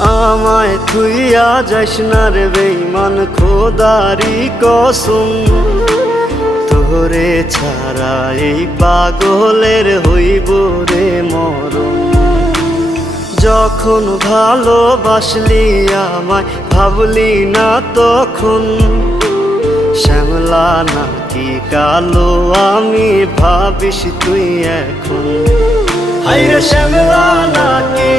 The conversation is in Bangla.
আমায় থুইয়া যাস না রে বেঈমান, খোদারি কসম। তোরে ছাড়া এই পাগলের হইব রে মরণ। যখন ভালোবাসলি আমায় ভাবলি না তখন, শ্যামলা নাকি কালো আমি ভাবিস তুই এখন। হায়রে শ্যামলা নাকি